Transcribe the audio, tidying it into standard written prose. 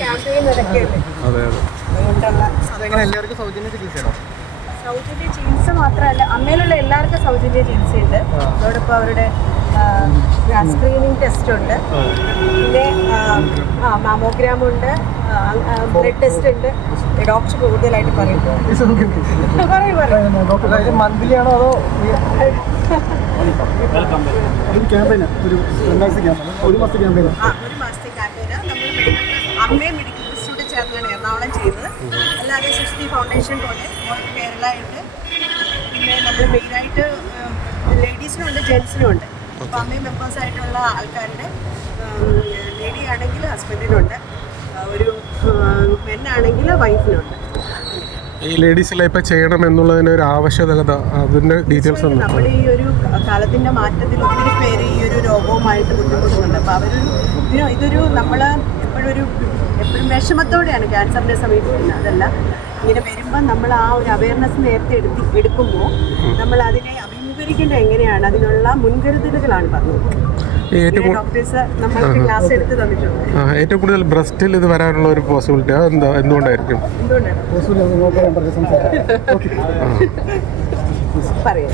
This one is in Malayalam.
ക്യാമ്പയിൻ നടക്കുകയല്ലേ. അതെ അതെ. അതുകൊണ്ടുള്ള അതെങ്ങനെ എല്ലാവർക്കും സൗജന്യ ചികിത്സയാണോ? സൗജന്യ ചികിത്സ മാത്രമല്ല, അമ്മയിലുള്ള എല്ലാവർക്കും സൗജന്യ ചികിത്സയുണ്ട്. അതോടൊപ്പം അവരുടെ സ്ക്രീനിങ് ടെസ്റ്റ് ഉണ്ട്, പിന്നെ മാമോഗ്രാം ഉണ്ട്, ബ്ലഡ് ടെസ്റ്റ് ഉണ്ട്. ഡോക്ടർ കൂടുതലായിട്ട് പറയും. മന്ത്ലി ആണോ അതോ ഒരു മാസത്തെ ക്യാമ്പയിനാണ്? ഒരു മാസത്തെ ക്യാമ്പയിനാണ്. നമ്മൾ അമ്മയും മെഡിക്കൽ ഇൻസ്റ്റിറ്റ്യൂട്ട് ചേർന്നാണ് എറണാകുളം ചെയ്തത്. അല്ലാതെ സൃഷ്ടി ഫൗണ്ടേഷൻ പോലെ കേരള ഉണ്ട്. പിന്നെ നമ്മൾ മെയിനായിട്ട് ലേഡീസിനുണ്ട്, ജെൻസിനും ഉണ്ട്. അപ്പോൾ അമ്മയും മെമ്പേഴ്സായിട്ടുള്ള ആൾക്കാരുടെ ലേഡി ആണെങ്കിൽ ഹസ്ബൻഡിനുണ്ട്, ഒരു മെന്നാണെങ്കിൽ വൈഫിനുണ്ട്. ഈ ലേഡീസിലെ ഇപ്പം ചെയ്യണം എന്നുള്ളതിന് ഒരു ആവശ്യകത, അതിൻ്റെ ഡീറ്റെയിൽസ് ഉണ്ട്. നമ്മുടെ ഈ ഒരു കാലത്തിൻ്റെ മാറ്റത്തിൽ ഒത്തിരി പേര് ഈ ഒരു രോഗവുമായിട്ട് ബുദ്ധിമുട്ടുന്നുണ്ട്. അപ്പോൾ ഇതൊരു നമ്മൾ എപ്പോഴും വിഷമത്തോടെയാണ് ക്യാൻസറിനെ സമീപിക്കുന്നത്. അതല്ല, ഇങ്ങനെ വരുമ്പോൾ നമ്മൾ ആ ഒരു അവയർനെസ് നേരത്തെ എടുക്കുമ്പോൾ നമ്മൾ അതിനെ അഭിമുഖീകരിക്കേണ്ടത് എങ്ങനെയാണ്, അതിനുള്ള മുൻകരുതലുകളാണ് പറഞ്ഞത്. ഡോക്ടേഴ്സ് നമ്മൾക്ക് ക്ലാസ് എടുത്ത് തന്നിട്ടുണ്ട്. ഏറ്റവും കൂടുതൽ ബ്രസ്റ്റിൽ ഇത് വരാനുള്ള ഒരു പോസിബിലിറ്റി എന്തുകൊണ്ടായിരിക്കും? പറയാം.